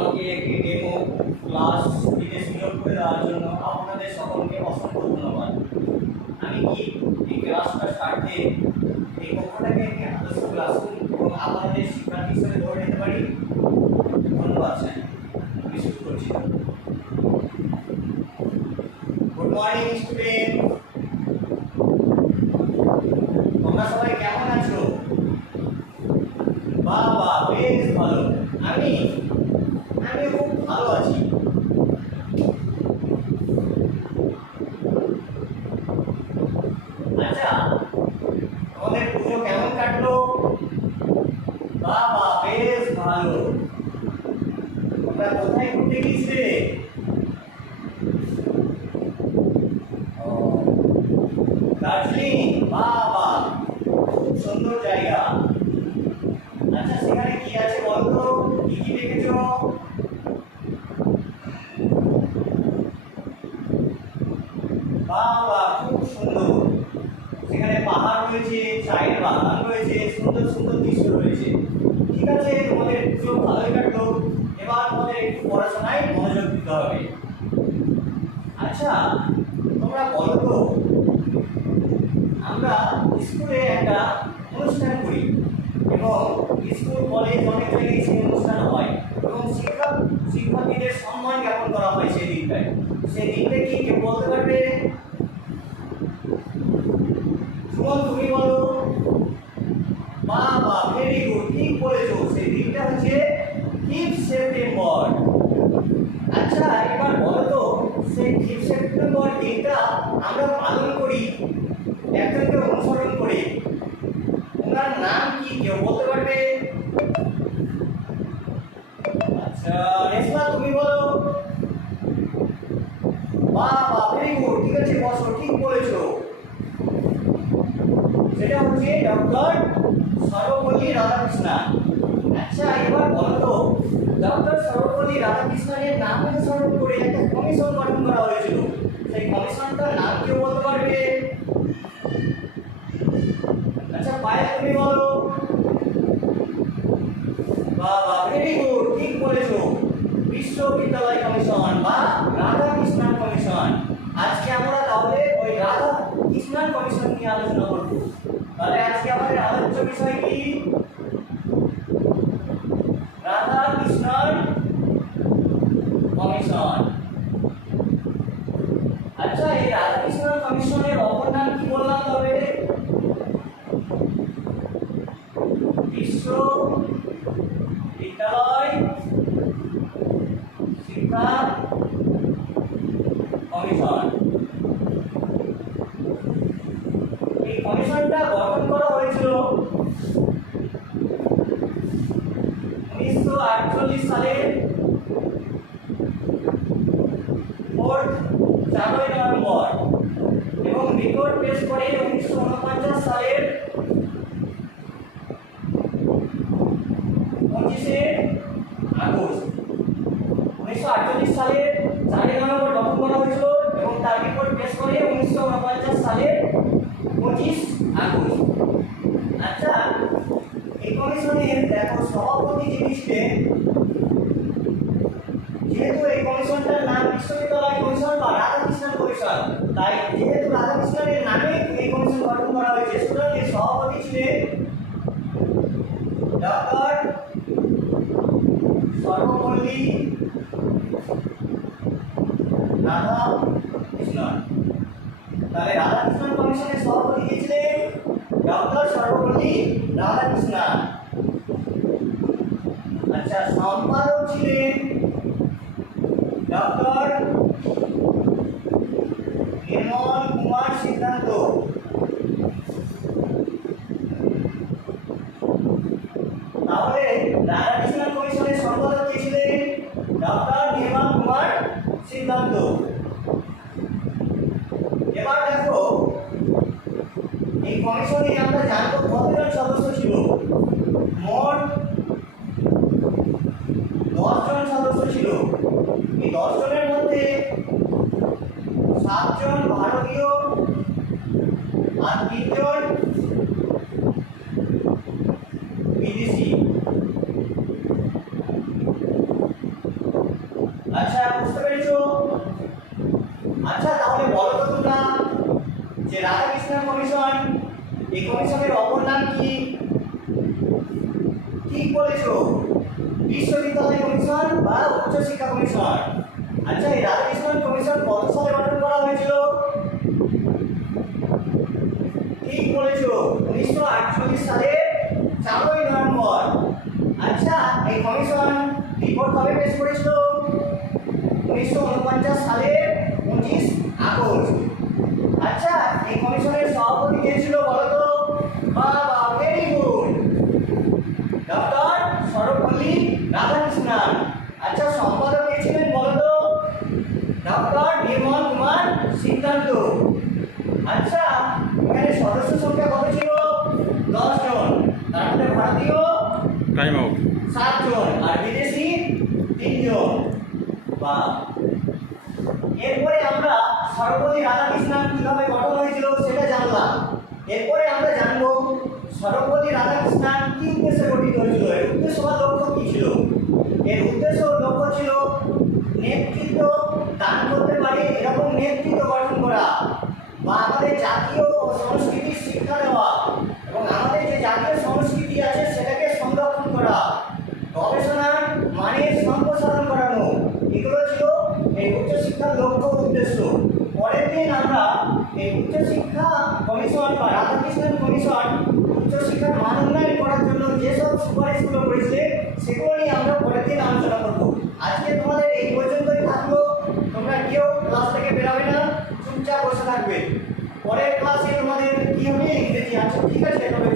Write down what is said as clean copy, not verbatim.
আমাকে একটি demo class দিতে সুযোগ করে দেওয়ার জন্য আপনাদের সকলকে অসংখ্য ধন্যবাদ। আমি কি এই ক্লাসটা স্টার্টে এই কক্ষটাকে একটি আদর্শ ক্লাসরুম এবং আপনাদের শিক্ষার্থী হিসেবে ধরে নিতে পারি? ধন্যবাদ স্যার, আমি শুরু করছি। গুড মর্নিং স্টুডেন্ট, তোমরা সবাই কেমন আছো? বাবা বেশ ভালো। আমি খুব ভালো আছি। আচ্ছা, তোমাদের পুজো কেমন কাটলো? বাবা বেশ ভালো। তোমরা কোথায় ঘুরতে গিয়েছিলে? দার্জিলিং, বাবা খুব সুন্দর জায়গা। আচ্ছা, সেখানে কি আছে বলতো, কি কি দেখেছো? বাবা খুব সুন্দর। সেখানে পাহাড় রয়েছে, চায়ের বাগান রয়েছে, সুন্দর সুন্দর দৃশ্য রয়েছে। ঠিক আছে, তোমাদের পুজো ভালোই কাটলো। এবার তোমাদের একটু পড়াশোনায় মনোযোগ দিতে হবে। আচ্ছা, তোমরা বলো তো, আমরা স্কুলে একটা অনুষ্ঠান করি এবং স্কুল কলেজ অনেক জায়গায় সেই অনুষ্ঠান হয় এবং শিক্ষার্থীদের সম্মান জ্ঞাপন করা হয় সেই দিনটায়। সেই দিনটা কি কেউ বলতে পারবে? সুমন, তুমি বলো। বাবা ভেরি গুড, ঠিক বলেছো। সেই দিনটা হচ্ছে 5 সেপ্টেম্বর। আচ্ছা, এবার বলো তো, সেই 5 সেপ্টেম্বর দিনটা আমরা পালন করি একজনকে অনুসরণ করে। ওনার নাম কি কেউ বলতে পারবে? আচ্ছা, রেশমা তুমি বলো। বাবা ভেরি গুড, ঠিক আছে, বসো, ঠিক বলেছো। সেটা হচ্ছে ডক্টর সর্বপল্লী রাধাকৃষ্ণন। আচ্ছা, এবার বলো তো, ডক্টর সর্বপল্লী রাধাকৃষ্ণনের নাম অনুসরণ করে একটা কমিশন গঠন করা হয়েছিল। সেই কমিশনটার নাম কেউ বলতে পারবে? আচ্ছা, পায়েল তুমি বলো। বাবা ভেরি গুড, ঠিক বলেছো। বিশ্ববিদ্যালয় কমিশন বা রাধাকৃষ্ণন কমিশন। আজকে আমরা তাহলে ওই রাধাকৃষ্ণন কমিশন নিয়ে আলোচনা করব। তাহলে আজকে আমাদের আলোচ্য বিষয় কি? রাধাকৃষ্ণন কমিশন। আচ্ছা, এই রাধাকৃষ্ণন কমিশনের অপর নাম কি বললাম তবে? বিশ্ববিদ্যালয় শিক্ষা কমিশন। এই কমিশনটা গঠন করা হয়েছিল 1948 সালের 4 নভেম্বর এবং রিপোর্ট পেশ করে 1949 সালের 25 আগস্ট। 1948 সালের 4 নভেম্বর গঠন করা হয়েছিল এবং তার রিপোর্ট পেশ করে 1949 সালের 25 আগস্ট। আচ্ছা, এই কমিশনের দেখো সভাপতি যিনি ছিলেন, যেহেতু এই কমিশনটার নাম বিশ্ববিদ্যালয় কমিশন বা রাধাকৃষ্ণন কমিশন, তাই যেহেতু রাধাকৃষ্ণনের নামে এই কমিশন গঠন করা হয়েছে, সুতরাং এর সভাপতি ছিলেন ডক্টর সর্বপল্লী রাধাকৃষ্ণন। তাহলে রাধাকৃষ্ণন কমিশনের সভাপতি কে ছিলেন? ডক্টর সর্বপল্লী রাধাকৃষ্ণন। আচ্ছা, সম্পাদক ছিলেন ডক্টর নির্মল কুমার সিদ্ধান্ত। তাহলে রাধাকৃষ্ণন কমিশনের সম্পাদক কে ছিলেন? ডক্টর নির্মল কুমার সিদ্ধান্ত। এবার দেখো, এই কমিশনে আমরা জানবো কতজন সদস্য ছিল। মোট 10 জন সদস্য ছিল। এই 10 জনের মধ্যে 7 জন ভারতীয় আর 3 জন বিদেশি। বিশ্ববিদ্যালয় কমিশন বা উচ্চশিক্ষা কমিশন। আচ্ছা, এই রাধাকৃষ্ণন কমিশন কত সালে গঠন করা হয়েছিল? ঠিক বলেছো, 1948 সালের 4ই নভেম্বর। আচ্ছা, এই কমিশন রিপোর্ট কবে পেশ করেছিল? 1949 সালের 25 আগস্ট। আচ্ছা, এই কমিশনের সভাপতি কে ছিল বলো তো? বাবা, very good, doctor Sarvepalli Radhakrishnan. আচ্ছা, সম্পাদক কে ছিলেন বলো তো? ডক্টর নির্মল কুমার সিদ্ধান্ত। আচ্ছা, এখানে সদস্য সংখ্যা কত ছিল? 10 জন। তার মধ্যে ভারতীয় টাইম আউট 7 জন আর বিদেশি 3 জন। বা এরপরে আমরা সর্বপল্লী রাধাকৃষ্ণন কিভাবে গঠন হয়েছিল সেটা জানলাম। এরপরে আমরা জানবো সর্বপল্লী রাধাকৃষ্ণন কি উদ্দেশ্যে গঠিত হয়েছিল, এর উদ্দেশ্য বা লক্ষ্য কি ছিল। এর উদ্দেশ্য ও লক্ষ্য ছিল নেতৃত্ব দান করতে পারে এরকম নেতৃত্ব গঠন করা, বা আমাদের জাতীয় ও সংস্কৃতির শিক্ষা দেওয়া, এবং আমাদের যে জাতীয় সংস্কৃতি আছে সেটাকে সংরক্ষণ করা, গবেষণার মানের সম্প্রসারণ করানো, এগুলো ছিল এই উচ্চশিক্ষার লক্ষ্য উদ্দেশ্য। পরের দিন আমরা এই উচ্চশিক্ষা কমিশন বা রাধাকৃষ্ণন কমিশন উচ্চশিক্ষার মান উন্নয়ন করার জন্য যেসব সুপারিশগুলো করেছে সেগুলো নিয়ে আমরা পরের দিন আলোচনা করব। আজকে তোমাদের এই পর্যন্তই থাকলো। তোমরা কেউ ক্লাস থেকে বেরোবে না, চুপচাপ বসে থাকবে। পরের ক্লাসে তোমাদের কি হবে? ইংরেজি। আচ্ছা, ঠিক আছে, তবে